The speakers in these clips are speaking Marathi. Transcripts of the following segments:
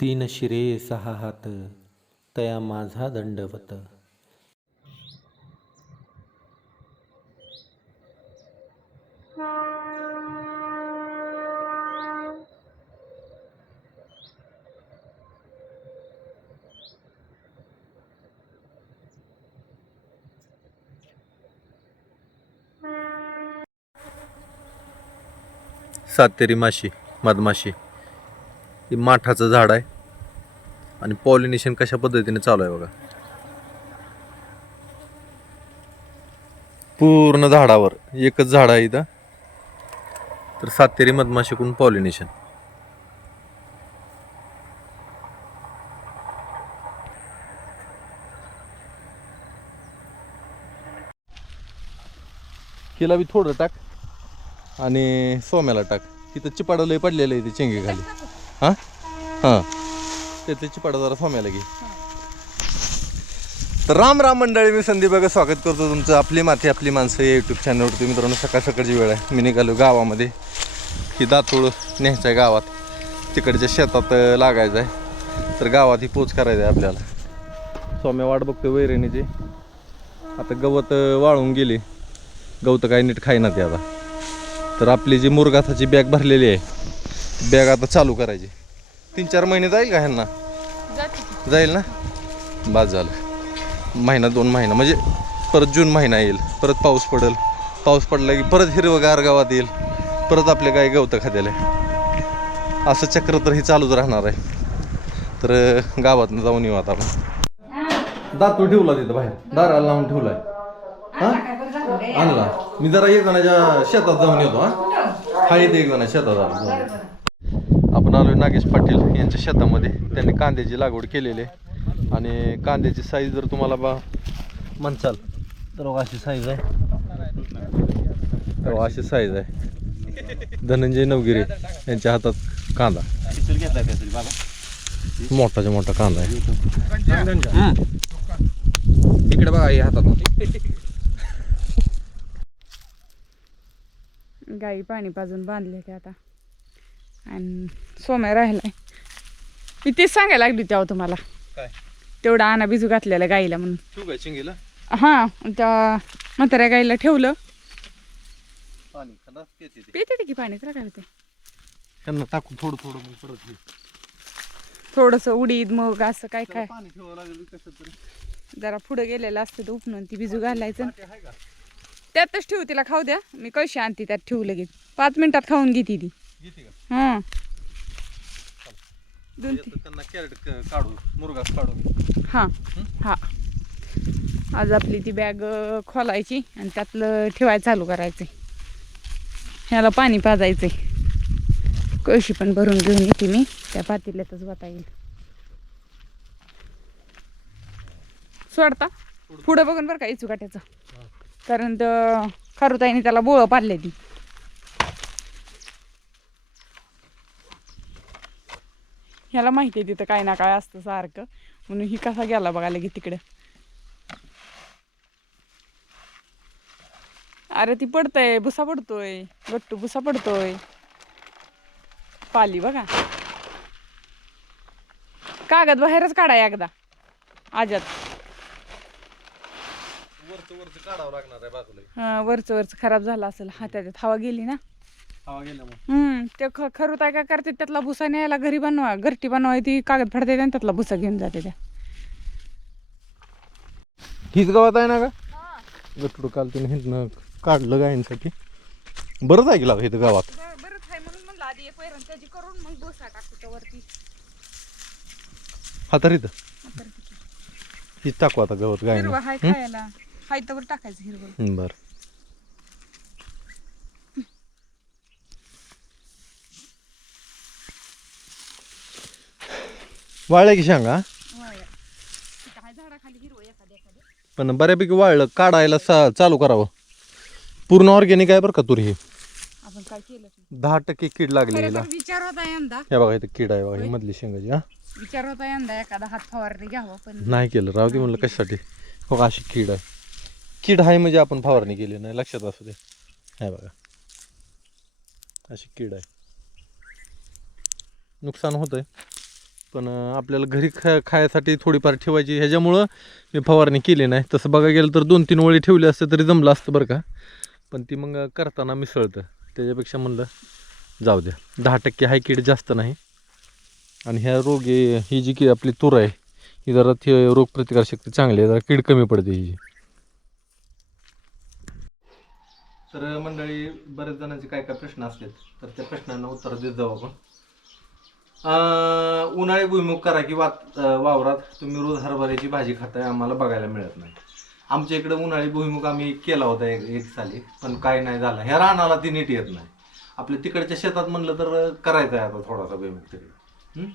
तीन शिरे सहा हात तया माझा दंडवत. सातेरी माशी मधमाशी. हे माठाचं झाड आहे. आणि पॉलिनेशन कशा पद्धतीने चालू आहे बघा. पूर्ण झाडावर एकच झाड आहे इथं. तर सातेरी मधमाशीकडून पॉलिनेशन हिला बी थोडं टाक. आणि सोम्याला टाक. तिथं चिपाडं लय पडलेलं आहे ते चेंगे खाली. हां. त्यातले चिपाडं जरा सोम्याला घे. तर राम राम मंडळी मी संदीप बघा स्वागत करतो तुमचं. आपली माती आपली माणसं या यूट्यूब चॅनलवरती मित्रांनो सकाळ सकाळची वेळ आहे. मी निघालो गावामध्ये. ही दातूळ न्यायचं आहे गावात. तिकडच्या शेतात लागायचं आहे तर गावात ही पोच करायचं आहे आपल्याला. स्वामी वाट बघतो वैरणीची. आता गवत वाळून गेली. गवत काय नीट खाईना ते आता. तर आपली जी मुरगाथाची बॅग भरलेली आहे बॅग आता चालू करायची. तीन चार महिने जाईल का ह्यांना? जाईल ना? बाद झालं. महिना दोन महिना म्हणजे परत जून महिना येईल. परत पाऊस पडेल. पाऊस पडला की परत हिरवगार गावात येईल. परत आपले गाय गवतं खात्याला असं चक्र तर हे चालूच राहणार आहे. तर अं, गावातनं जाऊन येऊ आता आपण. दातू ठेवला तिथं बाहेर. दाराला लावून ठेवलाय. हा? आणला. मी जरा एक जणाच्या शेतात जाऊन येतो हा. हा येते एक जणा शेतात जाऊन आपण आलो नागेश पाटील यांच्या शेतामध्ये. त्यांनी कांद्याची लागवड केलेली आहे. आणि कांद्याची साईज जर तुम्हाला बा म्हणचाल तर अशी साईज आहे. तर अशी साईज आहे. धनंजय नवगिरे यांच्या हातात कांदा. मोठाच्या मोठा कांदा आहे. इकडे बघा हातात. गाई पाणी पाजून बांधले ते आता. आणि सोम्या राहिलाय. मी तेच सांगायला लागली तेव्हा तुम्हाला. काय? तेवढा आणा बिजू घातलेला गाईला म्हणून. तू काय चिंगीला हां त्या म्हाताऱ्या गाईला ठेवलं. पाणी ते. पिते ते की पाणी तर काय होते त्यांना टाकून थोडं थोडं मग परत घे. थोडंसं उडीद मग असं काय काय? पाणी ठेवावं लागेल कसं तरी. जरा पुढं गेलेलं असतं तर उपणून ती बिजू घालायचं. ते आहे का? त्यातच ठेवू तिला खाऊ द्या. मी कशी आणते त्यात ठेवू लगेच. पाच मिनिटात खाऊन घेते ती. घेते का? हां दोन तीन येतं त्यांना कॅरेट काढू मुरगास काढू हां. हां. आज आपली ती बॅग खोलायची आणि त्यातलं ठेवायला चालू करायचं ह्याला पाणी पाजायचं कळशी पण भरून घेऊन येते मी. त्या पातेल्यातच वाता येईल. सोडता? पुढं बघून बरं का इचू काट्याचं. कारण तर खरुताईने त्याला बोळं पाडले ती. ह्याला माहिती आहे तिथं काय ना काय असतं सारखं. म्हणून ही कसा गेला बघायला की तिकडं. अरे ती पडतय भुसा पडतोय. गट्टू भुसा पडतोय. पाली बघा. कागद बाहेरच काढा एकदा. आजात वरचं वरचं काढावं लागणार आहे बाजूला. हा, वरचं वरचं खराब झालं असेल हा त्याच्यात हवा गेली ना? हम्म ते ख खरुताय काय करते त्यातला भुसा न्यायला घरी बनवा घरटी बनवाय ती कागद फाडते आणि त्यातला भुसा घेऊन जाते त्या. हीच गावात आहे ना का गटडू काल तिने काढलं गायींसाठी. बरंच ऐकलं इथं गावात? बरंच आहे म्हणून म्हणलं आधी एक वैरण त्याची करून मग भुसा टाकू त्या वरती. हातार इथं? हीच टाकू आता गवत गायीनं. हिरवा हाय खायला. हाय तर टाकायचं हिरवं. हं, बरं. वाळल्या की शेंगा? पण बऱ्यापैकी वाळलं काढायला सा चालू करावं. पूर्ण ऑर्गॅनिक आहे बरं का तुरी ही. आपण काय केलं ते. दहा टक्के कीड लागली खरं हिला. तर विचार होता यंदा. हे बघा इथं कीड आहे बघा ही मधली शेंगाची हा. विचार होता यंदा एखादा हात फवारणी घ्यावं पण नाही केलं. राहू दे म्हणलं कशासाठी? हो का अशी कीड आहे. कीड आहे म्हणजे आपण फवारणी केली नाही लक्षात असू दे. हे बघा. अशी कीड आहे. नुकसान होतंय. पण आपल्याला घरी खा खायसाठी थोडीफार ठेवायची. ह्याच्यामुळं मी फवारणी केली नाही. तसं बघा गेलं तर दोन तीन वळी ठेवली असते तरी जमलं असतं बरं का. पण ती मग करताना मिसळतं. त्याच्यापेक्षा म्हणलं जाऊ द्या. दहा टक्के हाय कीड जास्त नाही. आणि ह्या रोग ही जी की आपली तूर आहे ही जरा ती रोगप्रतिकारशक्ती चांगली आहे. जरा कीड कमी पडते ही तर मंडळी बरेच जणांचे काय काय प्रश्न असलेत तर त्या प्रश्नांना उत्तर देत जाऊ आपण. उन्हाळी भुईमुग करा की वात वावरात तुम्ही रोज हरभऱ्याची भाजी खाताय आम्हाला बघायला मिळत नाही. आमच्या इकडे उन्हाळी भुईमुग आम्ही केला होता एक एक साली पण काय नाही झालं. ह्या रानाला ती नीट येत नाही. आपल्या तिकडच्या शेतात म्हणलं तर करायचं आहे आता थोडासा भुईमुग तिकडे.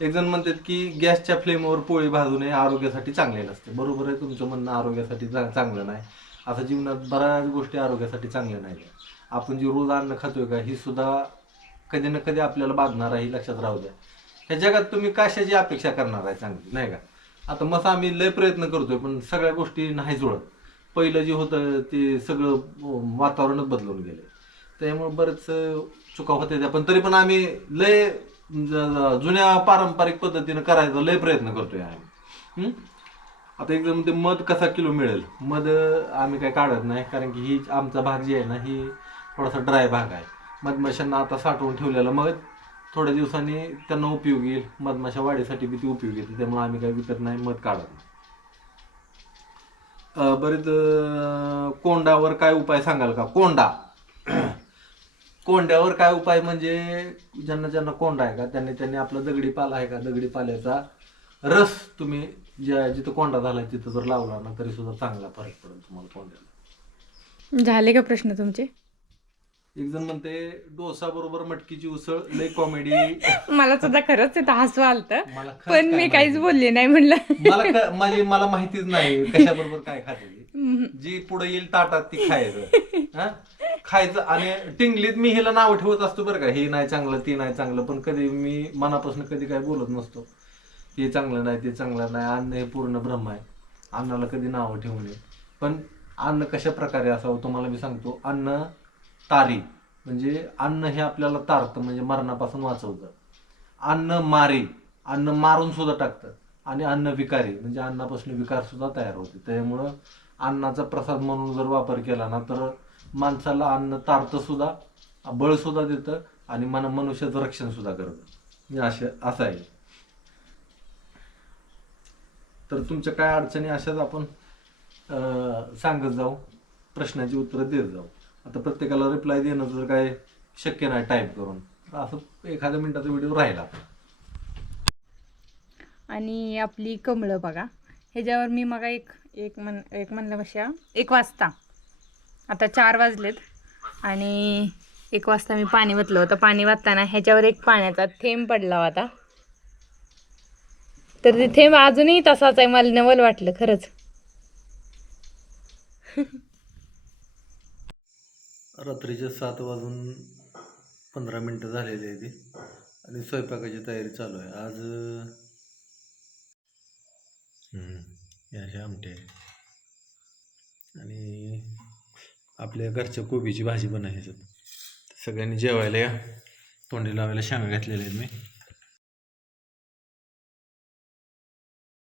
एक जण म्हणतात की गॅसच्या फ्लेमवर पोळी भाजू नये आरोग्यासाठी चांगले नसते बरोबर आहे तुमचं म्हणणं आरोग्यासाठी चांगलं नाही. आता जीवनात बऱ्याच गोष्टी आरोग्यासाठी चांगल्या नाही आपण जी रोज अन्न खातोय का ही सुद्धा कधी ना कधी आपल्याला बाधणार आहे लक्षात राहू द्या. ह्या जगात तुम्ही कशाची अपेक्षा करणार आहे चांगली? नाही का? आता मस्त आम्ही लय प्रयत्न करतोय पण सगळ्या गोष्टी नाही जुळत. पहिलं जे होतं ते सगळं वातावरणच बदलून गेले त्यामुळे बरेच चुका होते त्या. पण तरी पण आम्ही लय जुन्या पारंपरिक पद्धतीनं करायचा लय प्रयत्न करतोय आम्ही. आता एकदम ते मध कसा किलो मिळेल? मध आम्ही काय काढत नाही कारण की ही आमचा भाग जी आहे ना ही थोडासा ड्राय भाग आहे. मधमाशांना आता साठवून ठेवलेलं. मग थोड्या दिवसांनी त्यांना उपयोग येईल. मधमाशा वाढीसाठी बी ती उपयोग येते. त्यामुळे आम्ही काही विकत नाही मध काढत नाही. बरेच कोंडावर काय उपाय सांगाल का? कोंडा. कोंड्यावर काय उपाय म्हणजे ज्यांना ज्यांना कोंडा आहे का त्यांनी त्यांनी आपला दगडी पाला आहे का? दगडी पाल्याचा रस तुम्ही ज्या जिथं कोंडा झालाय तिथं जर लावला ना तरी सुद्धा चांगला फरक पडेल तुम्हाला कोंड्याला. झाले का प्रश्न तुमचे? एक जण म्हणते डोसा बरोबर मटकीची उसळ लय कॉमेडी मला सुद्धा खरंच तिथं हसू आलतं. मला खरंच पण काय मी काहीच माहिती. बोलले नाही म्हणलं. मला क- मला माहितीच नाही कशाबरोबर काय खाते ती. जी पुढे येईल ताटात ती खायचं. हा? खायचं आणि टिंगलीत मी हिला नाव ठेवत असतो बरं का. हे नाही चांगलं ते नाही चांगलं. पण कधी मी मनापासून कधी काय बोलत नसतो. हे चांगलं नाही ते चांगलं नाही. अन्न हे पूर्ण ब्रह्म आहे. अन्नाला कधी नावं ठेवू नये. पण अन्न कशा प्रकारे असावं तुम्हाला मी सांगतो. अन्न तारी. म्हणजे अन्न हे आपल्याला तारतं म्हणजे मरणापासून वाचवतं. अन्न मारी. अन्न मारून सुद्धा टाकतं. आणि अन्न विकारी. म्हणजे अन्नापासून विकार सुद्धा तयार होते. त्यामुळं अन्नाचा प्रसाद म्हणून जर वापर केला ना तर माणसाला अन्न तारतं सुद्धा बळ सुद्धा देतं आणि मन मनुष्याचं रक्षण सुद्धा करतं. म्हणजे असे असं असं आहे. तर तुमच्या काय अडचणी अशाच आपण अं, सांगत जाऊ. प्रश्नाची उत्तरं देत जाऊ. आता प्रत्येकाला रिप्लाय देणं जर काय शक्य नाही टाईप करून. तर असं एखाद्या मिनिटाचा व्हिडिओ राहिला. आणि आपली कमळं बघा. ह्याच्यावर मी मग एक एक म्हण एक म्हणलं कशा एक वाजता. आता चार वाजलेत. आणि एक वाजता मी पाणी वतलं. होतं पाणी वाचताना ह्याच्यावर एक पाण्याचा थेंब पडला होता. तर ते थेंब अजूनही तसाच आहे मला नवल वाटलं खरंच. रात्रीचे सात वाजून पंधरा मिनटं झालेली आहे ती. आणि स्वयंपाकाची तयारी चालू आहे. आज हम्म, हे आहे आणि आपल्या घरच्या कोबीची भाजी बनायची सगळ्यांनी जेवायला या. तोंडी लावायला शेंगा घातलेल्या आहेत मी.